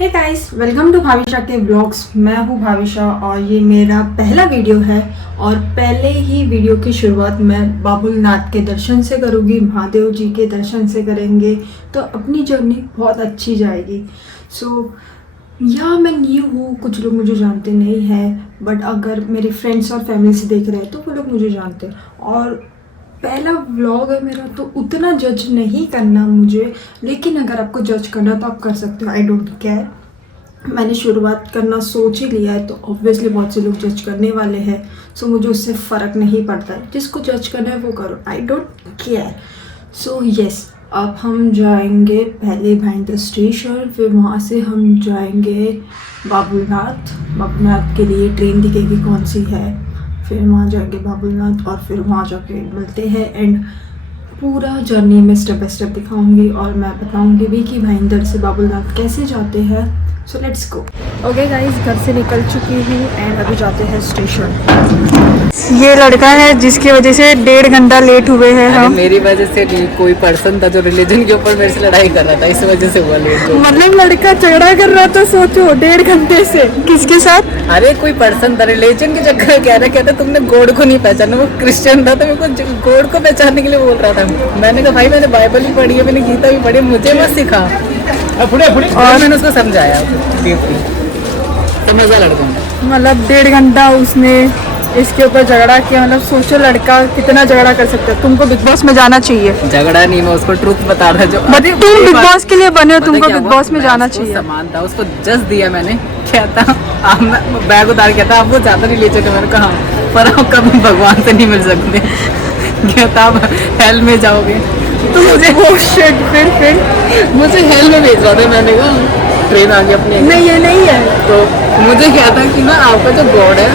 Hey guys, welcome to Bhavisha के vlogs. मैं हूँ भाविशा और ये मेरा पहला वीडियो है। और पहले ही वीडियो की शुरुआत मैं बाबुलनाथ के दर्शन से करूँगी, महादेव जी के दर्शन से करेंगे तो अपनी जर्नी बहुत अच्छी जाएगी। यहाँ मैं न्यू हूँ, कुछ लोग मुझे जानते नहीं हैं, बट अगर मेरे फ्रेंड्स और फैमिली से देख रहे हैं तो वो लोग मुझे जानते हैं। और पहला व्लॉग है मेरा, तो उतना जज नहीं करना मुझे, लेकिन अगर आपको जज करना तो आप कर सकते हो, आई डोंट केयर। मैंने शुरुआत करना सोच ही लिया है तो ऑब्वियसली बहुत से लोग जज करने वाले हैं, सो मुझे उससे फ़र्क नहीं पड़ता है। जिसको जज करना है वो करो, I don't care. So yes, अब हम जाएंगे पहले भाईंदर स्टेशन, फिर वहाँ से हम जाएंगे बाबुलनाथ के लिए ट्रेन दिखेगी कौन सी है, फिर वहाँ जाएंगे बाबुलनाथ और फिर वहाँ जाके मिलते हैं। एंड पूरा जर्नी में स्टेप बाय स्टेप दिखाऊंगी और मैं बताऊंगी भी कि भाईंदर से बाबुलनाथ कैसे जाते हैं। So let's go. Okay guys, घर से निकल चुकी हूँ एंड अभी जाते हैं स्टेशन। ये लड़का है जिसकी वजह से 1.5 घंटा लेट हुए हैं हम। मेरी वजह से नहीं, कोई पर्सन था जो रिलीजन के ऊपर मेरे से लड़ाई कर रहा था, इस वजह से हुआ लेट। मतलब लड़का झगड़ा कर रहा था, सोचो 1.5 घंटे से। किसके साथ? अरे कोई पर्सन था, रिलीजन के चक्कर में कहता तुमने गॉड को नहीं पहचाना। वो क्रिश्चियन था तो मेरे को गॉड को पहचानने के लिए बोल रहा था। मैंने कहा भाई मैंने बाइबल ही पढ़ी है, मैंने गीता भी पढ़ी है, मुझे मत सिखा। और मैंने उसको समझाया समझा लड़का। मतलब 1.5 घंटा उसने इसके ऊपर झगड़ा किया। मतलब सोचो लड़का कितना झगड़ा कर सकता है। तुमको बिग बॉस में जाना चाहिए। झगड़ा नहीं, मैं उसको ट्रूथ बता रहा जो तुम बिग बॉस के लिए बने हो, तुमको बिग बॉस में जाना चाहिए। सामान था उसको जस्ट दिया मैंने, क्या था बैग उतार के था, आप वो ज़्यादा नहीं ले चुके। मैंने कहा पर आप कभी भगवान से नहीं मिल सकते, क्या था आप हेल में जाओगे। तो मुझे वो फिर मुझे हेल में भेज रहा था। मैंने कहा ट्रेन आ गई अपने, नहीं ये नहीं है। तो मुझे क्या था कि ना आपका जो गॉड है,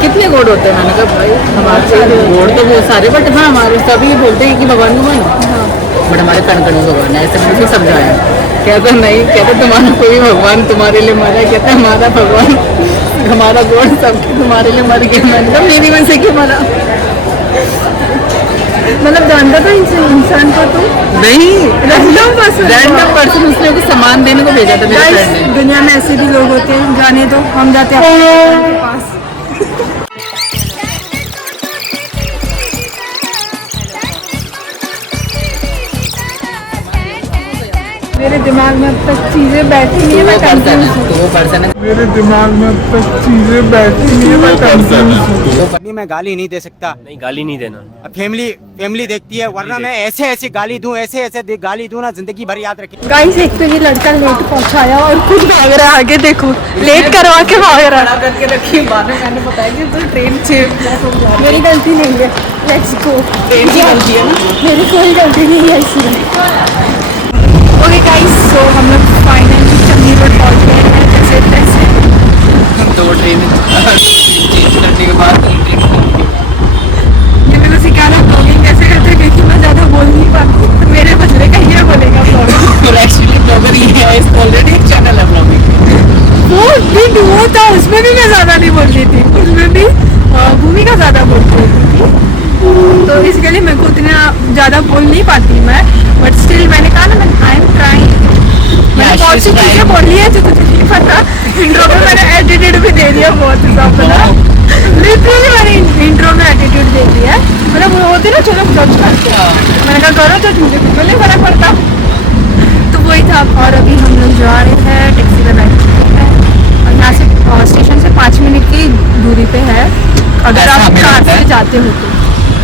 कितने गॉड होते हैं। मैंने कहा भाई हमारे गॉड तो बहुत सारे, बट हाँ हमारे सभी बोलते हैं कि भगवान को मानो, बट हमारे कण भगवान है। ऐसे मुझे समझाया। कहता नहीं, कहता तुम्हारा कोई भगवान तुम्हारे लिए मरा है। कहता हमारा भगवान हमारा गॉड सबके तुम्हारे लिए मर गया। मैंने कहा मेरी मन से क्यों मरा। मतलब जानता था इंसान को तो नहीं, रैंडम पर्सन उसने को सामान देने को भेजा था मेरे फ्रेंड ने। दुनिया में ऐसे भी लोग होते हैं, जाने दो, हम जाते हैं अपने पास। मेरे दिमाग में अब तक चीजें बैठी नहीं है, मैं कंफ्यूज हूँ। तो वो पर्सन है, मेरे दिमाग में अब तक चीजें बैठी नहीं है, मैं कंफ्यूज हूँ। मैं गाली नहीं दे सकता। नहीं, गाली नहीं देना। अब फैमिली देखती है, वरना मैं ऐसे गाली दूं, ऐसे गाली दूं ना, जिंदगी भर याद रखे। गाइस, एक तो ये लड़का लेट पहुंचाया और खुद भाग रहा है आगे, देखो लेट करवा के भाग रहा है। करके रखी बाद में मैंने बताया कि तो ट्रेन से मेरी गलती नहीं है, लेट्स गो। ट्रेन की गलती है ना, मेरी कोई गलती नहीं है इसमें। ओके गाइस, सो हम लोग फाइनली चंदी रोड पहुंच गए हैं जैसे तैसे। दो ट्रेन चेंज करने के बाद ये मेरे को सिखाना ब्लॉगिंग कैसे करते हैं, क्योंकि मैं ज़्यादा बोल नहीं पाती, तो मेरे बदले का ये बोलेगा ब्लॉगिंग। और एक्चुअली ब्लॉगर ही है, इसका ऑलरेडी एक चैनल है ब्लॉगिंग। वो था, उसमें भी मैं ज़्यादा नहीं बोलती थी, उसमें भी भूमिका ज़्यादा बोलती थी, तो इसके लिए मेरे को उतना ज़्यादा बोल नहीं पाती मैं। बट स्टिल मैंने कहा ना, आई एम ट्राइंग। मैंने बहुत सी चीज़ें बोली है जो तुझे नहीं पता। इंट्रो में मैंने एटीट्यूड भी दे दिया बहुत ज़्यादा, लिटरली मैंने इंट्रो में एटीट्यूड दे दिया है। मतलब वो होते ना, चलो जज करते हैं, मैंने कहा करो तो मुझे बिल्कुल नहीं फर्क पड़ता। तो वही था। और अभी हम लोग जा रहे हैं, टैक्सी में बैठ चुके हैं और यहाँ से स्टेशन से 5 मिनट की दूरी पे है, अगर आप कार से जाते हो तो।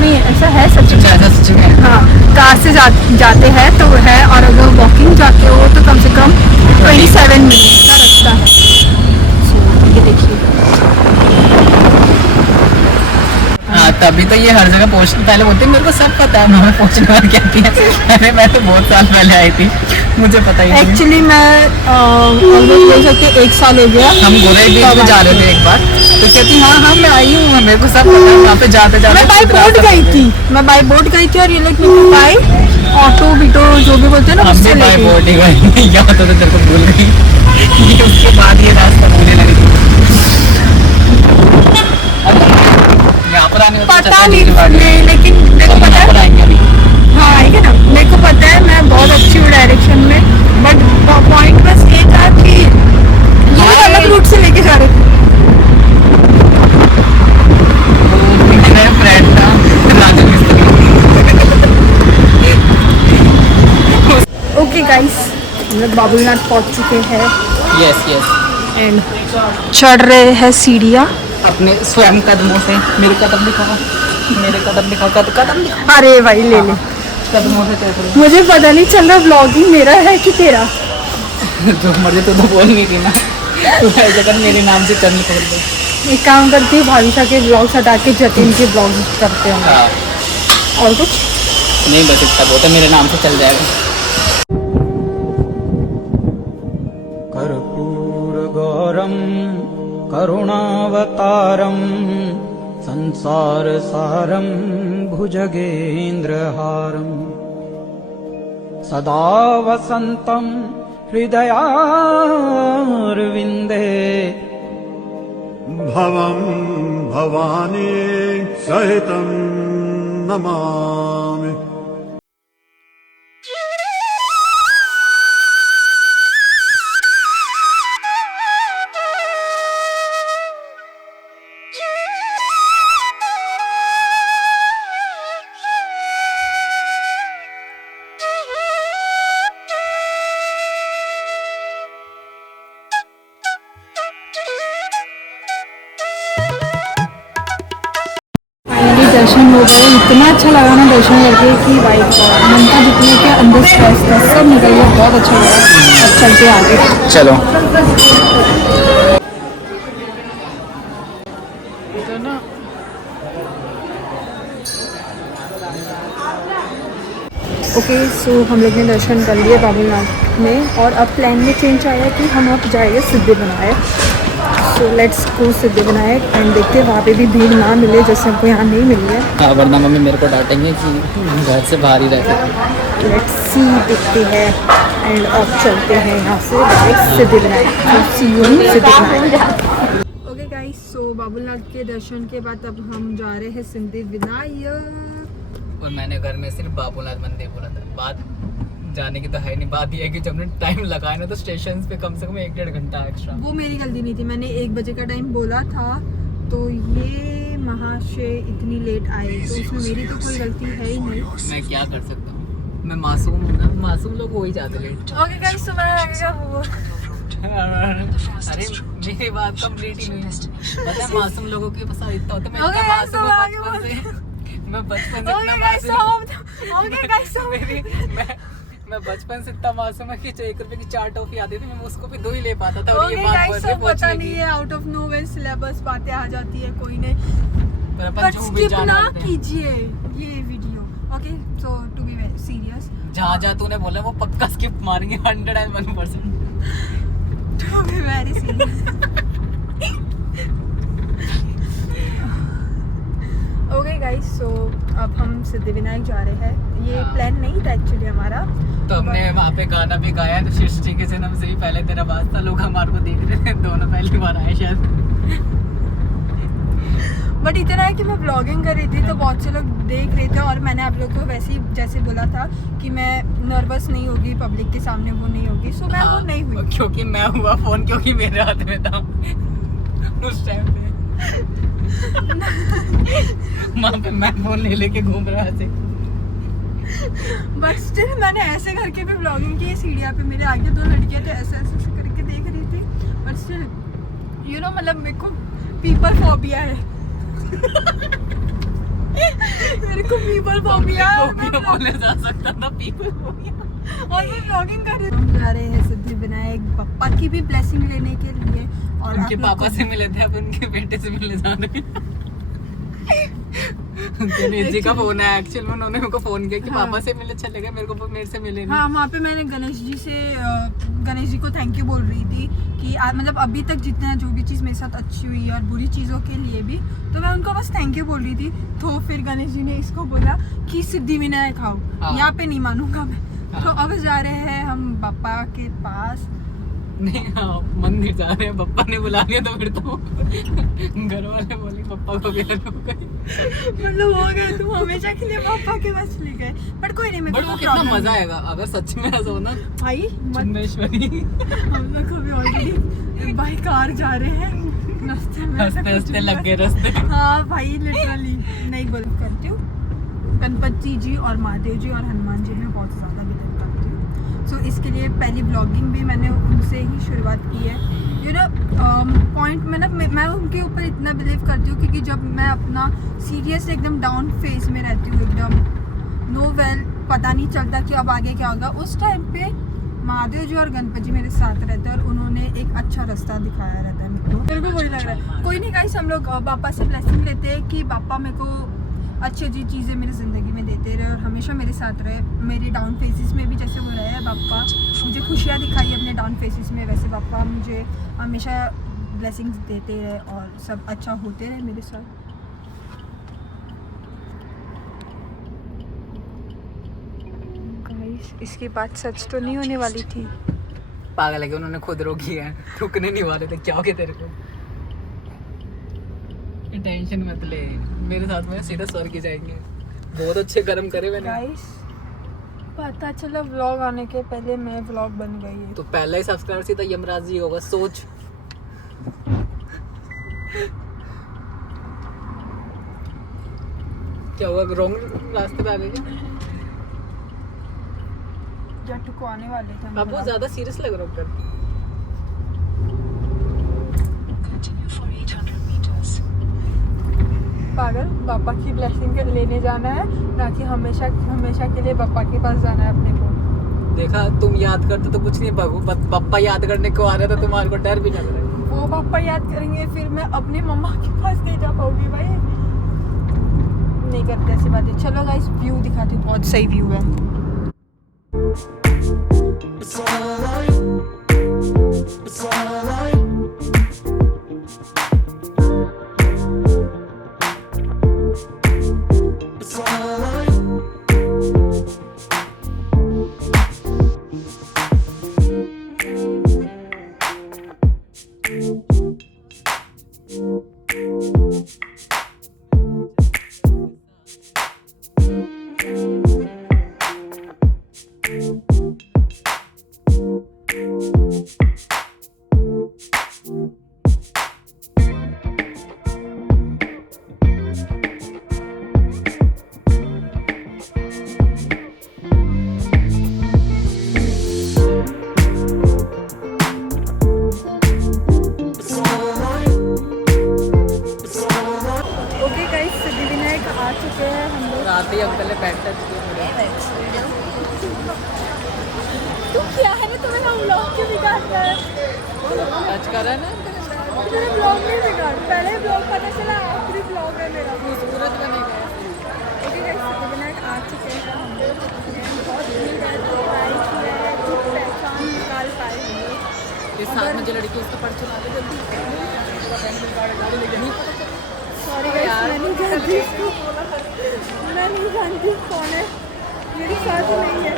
नहीं ऐसा है सच में, हाँ कार से जाते हैं तो है, और अगर वॉकिंग जाते हो तो कम से कम 27 मिनट का रास्ता है। ये देखिए, हाँ तभी तो ये हर जगह पहुँचने पहले बोलते हैं मेरे को सब पता है हमें पहुँचने वाली क्या थी। अरे मैं तो बहुत साल पहले आई थी, मुझे पता ही नहीं। एक्चुअली मैं ऑलमोस्ट बोल सकती हूँ 1 साल हो गया। हम गोरे बीच में जा रहे थे एक बार, तो कहती हाँ मैं आई हूँ, मेरे को सब पता है। वहाँ पे जाते मैं बाई बोट गई थी, और ये लोग मेरे बाई ऑटो बीटो जो भी बोलते हैं ना, हम भी बाई बोट ही गए। यहाँ तो तेरे को भूल गई, ये उसके बाद ये रास्ता भूलने लगी। यहाँ पर आने पता नहीं, लेकिन मेरे को पता है, हाँ आएंगे ना, मेरे को पता है मैं बहुत अच्छी हूँ डायरेक्शन में। बट पॉइंट बस ये था कि गाइस, हम लोग बाबुलनाथ पहुंच चुके हैं यस यस। एंड चढ़ रहे हैं सीढ़ियाँ अपने स्वयं कदमों से। मेरे कदम दिखाओ, मेरे कदम दिखाओ, कदम दिखाओ। अरे भाई ले ले, कदमों से चल रहे मुझे पता नहीं चल रहा ब्लॉगिंग मेरा है कि तेरा। जो मर्जी तो बोल नहीं थी ना, तू ऐसे कर मेरे नाम से चैनल खोल दे। एक काम करती हूँ, भाविशा के ब्लॉग्स हटा के जतिन के ब्लॉग्स करते हैं। हाँ और कुछ नहीं, बस इतना बहुत है, मेरे नाम से चल जाएगा। कर्पूरगौरं करुणावतारं संसारसारं भुजगेन्द्रहारं सदा वसन्तं हृदयारविन्दे भवं भवानी सहितं नमामि। फाइनली दर्शन हो गए। इतना अच्छा लगा ना दर्शन करके कि भाई मन का जितने के अंदर स्ट्रेस था सब निकल गया, बहुत अच्छा लगा। अब चलते आगे। चलो। ओके सो हम लोग ने दर्शन कर लिए बाबुलनाथ में, और अब प्लान में चेंज आया कि हम अब जाएंगे Siddhivinayak. So let's go Siddhivinayak and देखते हैं वहाँ पे भी भीड़ ना मिले जैसे हमको यहाँ नहीं मिली है। हाँ, वरना मम्मी मेरे को डांटेंगे कि घर से बाहर ही रहते। लेट्स सी, देखते हैं एंड अब चलते हैं यहाँ से direct Siddhivinayak. See you in Siddhivinayak. Okay guys, so Babulnath के दर्शन के बाद अब हम जा रहे हैं सिद्धिविनायक। और मैंने घर में सिर्फ बाबूनाथ मंदिर बोला था, बात जाने की तो है नहीं। बात यह है कि जब हमने टाइम लगाया ना तो स्टेशन पे कम से कम 1-1.5 घंटा एक्स्ट्रा। वो मेरी गलती नहीं थी, मैंने 1 बजे का टाइम बोला था तो ये महाशय इतनी लेट आए, तो इसमें मेरी तो कोई गलती है ही नहीं। मैं क्या कर सकता हूँ, मैं मासूम हूँ ना, मासूम लोग हो ही जाते लेट। ओके गाइस, तो मैं अरे मेरी बात कंप्लीट ही नहीं है। पता है मासूम लोगों के पास इतना होता है। मैं Okay, इतना मासूम so हूँ आगे बचपन से। मैं बचपन से इतना ओके गाइस, मासूम हूँ। ओके गाइस, मैं बचपन से इतना मासूम है कि 1 रुपए की 4 टॉफी आती थी, मैं उसको भी 2 ही ले पाता था। और ये ओके बात गाइस, बोल तो रहे पता नहीं है आउट ऑफ नोवेयर सिलेबस बातें आ जाती है, कोई नहीं, बट स्किप ना कीजिए ये video. Okay, so to be very serious, जहाँ जहाँ तूने बोला वो पक्का स्किप मारेंगे 101%। To be very serious. Okay guys, so अब हम सिद्धिविनायक जा रहे हैं। ये हाँ। प्लान नहीं था एक्चुअली हमारा, तो हमने वहाँ पे गाना भी गाया, तो सृष्टि के जन्म से ही पहले तेरा बात था। लोग हमारे को देख रहे थे, दोनों पहली बार आए शायद। बट इतना है कि मैं ब्लॉगिंग कर रही थी तो बहुत से लोग देख रहे थे, और मैंने आप लोग को वैसे ही जैसे बोला था कि मैं नर्वस नहीं होगी पब्लिक के सामने, वो नहीं होगी। सो मैं वो नहीं हुई, क्योंकि मैं हुआ फोन, क्योंकि मेरे हाथ में था उस टाइम पे। वहाँ पे मैं फोन लेके घूम रहा था। बट स्टिल मैंने ऐसे करके भी ब्लॉगिंग की। सीढ़िया पे मेरे आगे 2 लड़कियां थे, ऐसे ऐसे करके देख रही थी, बट स्टिल यू नो मतलब मेरे को पीपल फोबिया है। मेरे को पीपल फोबिया बोले जा सकता था, पीपल फोबिया। और मैं ब्लॉगिंग कर रही हूँ। हम जा रहे हैं सिद्धिविनायक पापा की भी ब्लेसिंग लेने के लिए, और उनके आप लोग पापा को- से मिले थे, अब उनके बेटे से मिलने जा रहे हैं। गणेश जी का फोन है एक्चुअल में, उन्होंने मेरे को फोन किया कि हाँ। पापा से मिले, चले गए, मेरे को मेरे से मिले नहीं। हाँ, वहाँ पे मैंने गणेश जी को थैंक यू बोल रही थी कि मतलब अभी तक जितना जो भी चीज़ मेरे साथ अच्छी हुई है और बुरी चीज़ों के लिए भी, तो मैं उनको बस थैंक यू बोल रही थी। तो फिर गणेश जी ने इसको बोला कि सिद्धिविनायक आओ, हाँ। यहाँ पे नहीं मानूंगा मैं। हाँ। तो अब जा रहे हैं हम पापा के पास। नहीं, हाँ, मंदिर जा रहे हैं, पप्पा ने बुला लिया तो फिर तो घर वाले बोले पप्पा को भी हो गई। मतलब हो गए तुम हमेशा के लिए पापा के पास ले गए, बट कोई नहीं, मेरे बट को वो कोई कितना problem मजा नहीं। आएगा अगर सच में ऐसा हो ना। भाई मत, चंदेश्वरी हम लोग अभी ऑलरेडी बाई कार जा रहे हैं, रास्ते में ऐसा हंसते कुछ हंसते भी लग गए ऐसा- रास्ते। हाँ भाई लिटरली नहीं बोल करती हूँ। गणपति जी और महादेव जी और हनुमान जी में बहुत ज़्यादा विधि करती हूँ। सो इसके लिए पहली ब्लॉगिंग भी मैंने उनसे ही शुरुआत की है। यू नो पॉइंट में ना मैं उनके ऊपर इतना बिलीव करती हूँ क्योंकि जब मैं अपना सीरियस एकदम डाउन फेज में रहती हूँ, एकदम नो वेल, पता नहीं चलता कि अब आगे क्या होगा, उस टाइम पे महादेव जी और गणपति जी मेरे साथ रहते हैं और उन्होंने एक अच्छा रास्ता दिखाया रहता है मेरे को वही लग रहा है। कोई नहीं गाइस, हम लोग पापा से ब्लेसिंग लेते हैं कि पापा मेरे को अच्छी अच्छी चीज़ें मेरी ज़िंदगी में देते रहे और हमेशा मेरे साथ रहे। मेरे डाउन फेसिस में भी जैसे वो रहे हैं पापा, मुझे खुशियाँ दिखाई अपने डाउन फेसिस में, वैसे पापा मुझे हमेशा ब्लेसिंग्स देते रहे और सब अच्छा होते रहे मेरे साथ। गाइस इसकी बात सच तो नहीं होने वाली थी। पागल है कि उन्होंने खुद रोकी है, रुकने नहीं वाले थे। क्या हो गया तेरे को? टेंशन मत ले, मेरे साथ में सीधा स्वर्ग ही जाएंगे। बहुत अच्छे कर्म करे मैंने। गाइस पता चला व्लॉग आने के पहले मैं व्लॉग बन गई है। तो पहला ही सब्सक्राइबर सीधा यमराज जी होगा, सोच। क्या हुआ, रॉन्ग रास्ते पे आ गए क्या? जट्टू को आने वाले थे। आप बहुत ज्यादा सीरियस लग रहा हो कर। पागल, पापा की ब्लेसिंग लेने जाना है, ना कि हमेशा हमेशा के लिए पापा के पास जाना है अपने को। देखा, तुम याद करते तो कुछ नहीं, पापा याद करने को आ रहे तो तुम्हारे को डर भी लग रहा है। वो पापा याद करेंगे, फिर मैं अपने मम्मा के पास नहीं जा पाऊंगी भाई। नहीं करते ऐसी बातें। चलो गाइस व्यू दिखाती हूँ, बहुत सही व्यू है। आते ही अंकल ने पैंट टच तू क्या है ना, तुम्हें ना व्लॉग क्यों बिगाड़ता है? टच कर रहा है ना अंकल। मेरा व्लॉग नहीं बिगाड़, पहले व्लॉग पता चला आखिरी व्लॉग है मेरा। खूबसूरत बनेगा। ओके गाइस, सिद्धिविनायक आ चुके हैं हम लोग। बहुत भीड़ है, तो ट्राई किया है कि पहचान निकाल पाए हम लोग। इस साथ में जो लड़की उसका पर्स चुरा दे जल्दी। सॉरी गाइस, मैं नहीं जानती, मैं नहीं जानती कौन है, मेरे साथ नहीं है,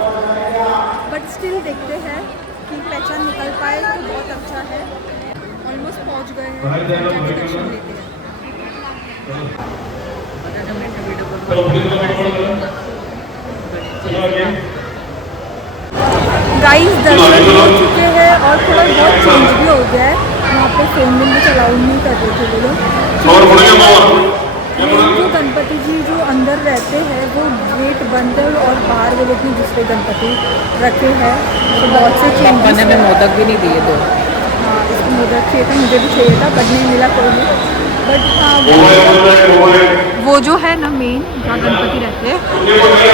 बट स्टिल देखते हैं कि पहचान निकल पाए तो बहुत अच्छा है। ऑलमोस्ट पहुंच गए हैं, जाके दर्शन लेते हैं। गाइस दर्शन हो चुके हैं और थोड़ा बहुत चेंज भी हो गया है। वहाँ पे फोन भी चलाऊ नहीं कर रहे थे वो लोग। जो गणपति जी जो अंदर रहते हैं वो गेट बंद है और बाहर वो लोग दूसरे गणपति रखे हैं, तो बहुत से चेंजेस मैंने मोदक भी नहीं दिए दो। हाँ, इसको मोदक चाहिए था, मुझे भी चाहिए था, बट नहीं मिला कोई नहीं। बट हाँ, वो जो है ना मेन जहाँ गणपति रहते हैं वो बंद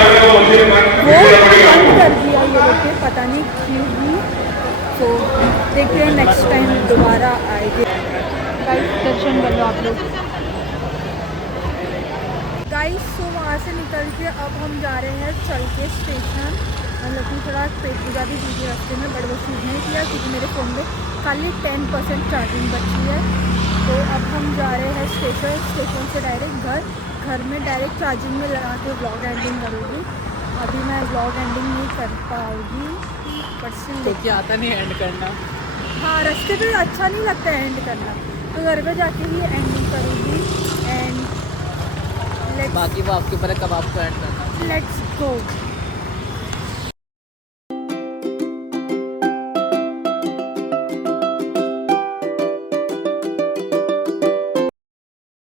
कर दिया ये लोग के, पता नहीं क्यों भी। तो देखते हैं नेक्स्ट टाइम दोबारा आएंगे। गाइस दर्शन कर लो आप लोग। गाइस तो वहाँ से निकल के अब हम जा रहे हैं चल के स्टेशन। मतलब कि थोड़ा पेट पूजा भी दी रास्ते में, बट वो शूट नहीं किया क्योंकि मेरे फ़ोन में खाली 10% चार्जिंग बची है। तो अब हम जा रहे हैं स्टेशन से डायरेक्ट घर में डायरेक्ट चार्जिंग में लगा के व्लॉग एंडिंग करूँगी। अभी मैं व्लॉग एंडिंग नहीं कर पाऊँगी, बट स्टिल तो क्या आता नहीं एंड करना। हाँ, रास्ते पे अच्छा नहीं लगता है एंड करना, तो घर पे जाके ही एंडिंग करूँगी। एंड बाकी वो आपके ऊपर है कब आपको एंड करना। Let's go.